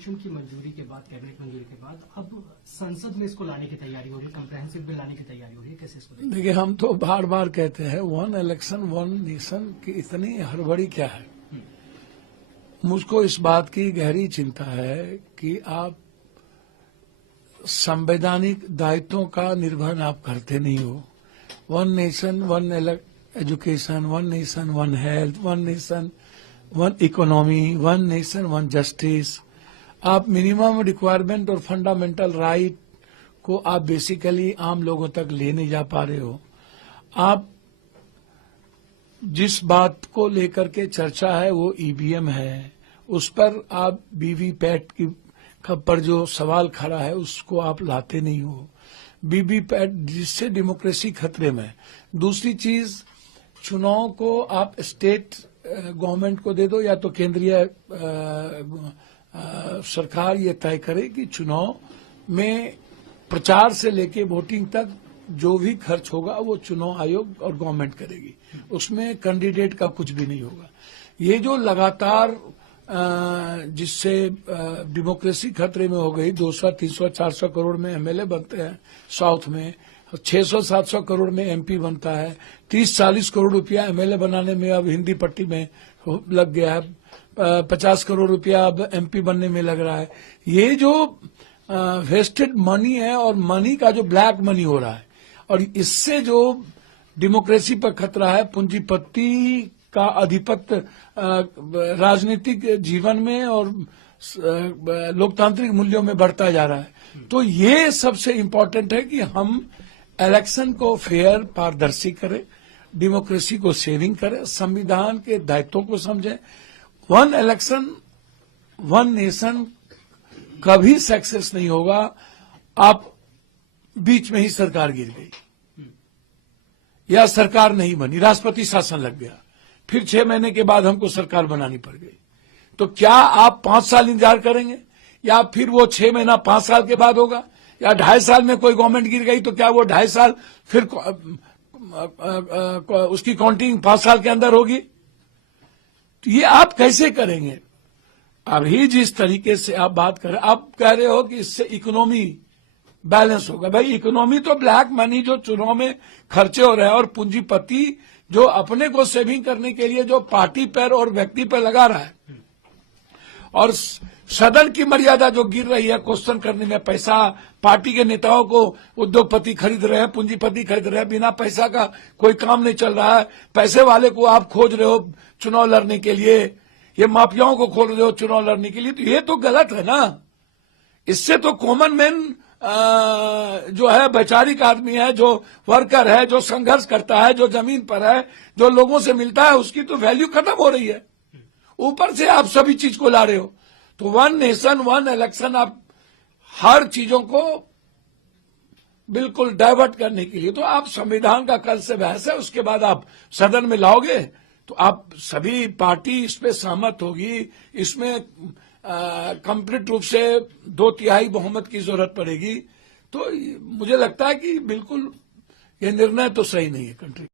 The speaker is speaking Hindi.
आरक्षण की मंजूरी के बाद, कैबिनेट मंजूरी के बाद अब संसद में इसको लाने की तैयारी हो रही है, कंप्रेहेंसिव बिल लाने की तैयारी हो रही है, कैसे इसको देखिए, हम तो बार बार कहते हैं वन इलेक्शन वन नेशन की इतनी हड़बड़ी क्या है। मुझको इस बात की गहरी चिंता है कि आप संवैधानिक दायित्वों का निर्वहन आप करते नहीं हो। One nation one education, one nation one health, one nation one economy, one nation one justice. आप मिनिमम रिक्वायरमेंट और फंडामेंटल राइट को आप बेसिकली आम लोगों तक ले नहीं जा पा रहे हो। आप जिस बात को लेकर के चर्चा है वो ईवीएम है, उस पर आप वीवीपैट की पर जो सवाल खड़ा है उसको आप लाते नहीं हो। वीवीपैट जिससे डेमोक्रेसी खतरे में। दूसरी चीज, चुनाव को आप स्टेट गवर्नमेंट को दे दो या तो केंद्रीय सरकार ये तय करे कि चुनाव में प्रचार से लेके वोटिंग तक जो भी खर्च होगा वो चुनाव आयोग और गवर्नमेंट करेगी, उसमें कैंडिडेट का कुछ भी नहीं होगा। ये जो लगातार जिससे डेमोक्रेसी खतरे में हो गई, 200, 300, 400 करोड़ में एमएलए बनते हैं साउथ में, 600, 700 करोड़ में एमपी बनता है, 30-40 करोड़ रुपया एमएलए बनाने में अब हिंदी पट्टी में लग गया है, 50 करोड़ रुपया अब एमपी बनने में लग रहा है। ये जो वेस्टेड मनी है और मनी का जो ब्लैक मनी हो रहा है, और इससे जो डेमोक्रेसी पर खतरा है, पूंजीपति का अधिपत्य राजनीतिक जीवन में और लोकतांत्रिक मूल्यों में बढ़ता जा रहा है। तो ये सबसे इम्पोर्टेंट है कि हम इलेक्शन को फेयर, पारदर्शी करें, डेमोक्रेसी को सेविंग करें, संविधान के दायित्वों को समझें। वन इलेक्शन वन नेशन कभी सक्सेस नहीं होगा। आप बीच में ही सरकार गिर गई या सरकार नहीं बनी, राष्ट्रपति शासन लग गया, फिर 6 महीने के बाद हमको सरकार बनानी पड़ गई, तो क्या आप 5 साल इंतजार करेंगे या फिर वो 6 महीना 5 साल के बाद होगा, या 2.5 साल में कोई गवर्नमेंट गिर गई तो क्या वो 2.5 साल फिर उसकी काउंटिंग 5 साल के अंदर होगी? तो ये आप कैसे करेंगे? अभी जिस तरीके से आप बात कर रहे हैं, आप कह रहे हो कि इससे इकोनॉमी बैलेंस होगा। भाई, इकोनॉमी तो ब्लैक मनी जो चुनाव में खर्चे हो रहे हैं और पूंजीपति जो अपने को सेविंग करने के लिए जो पार्टी पर और व्यक्ति पर लगा रहा है, और सदन की मर्यादा जो गिर रही है क्वेश्चन करने में, पैसा पार्टी के नेताओं को उद्योगपति खरीद रहे हैं, पूंजीपति खरीद रहे हैं, बिना पैसा का कोई काम नहीं चल रहा है। पैसे वाले को आप खोज रहे हो चुनाव लड़ने के लिए, ये माफियाओं को खोज रहे हो चुनाव लड़ने के लिए, तो ये तो गलत है ना। इससे तो कॉमन मैन जो है, वैचारिक आदमी है, जो वर्कर है, जो संघर्ष करता है, जो जमीन पर है, जो लोगों से मिलता है, उसकी तो वैल्यू खत्म हो रही है। ऊपर से आप सभी चीज को ला रहे हो। तो वन नेशन वन इलेक्शन, आप हर चीजों को बिल्कुल डाइवर्ट करने के लिए, तो आप संविधान का कल से बहस है, उसके बाद आप सदन में लाओगे तो आप सभी पार्टी इस पे सहमत होगी। इसमें कंप्लीट रूप से 2/3 बहुमत की जरूरत पड़ेगी। तो मुझे लगता है कि बिल्कुल ये निर्णय तो सही नहीं है कंट्री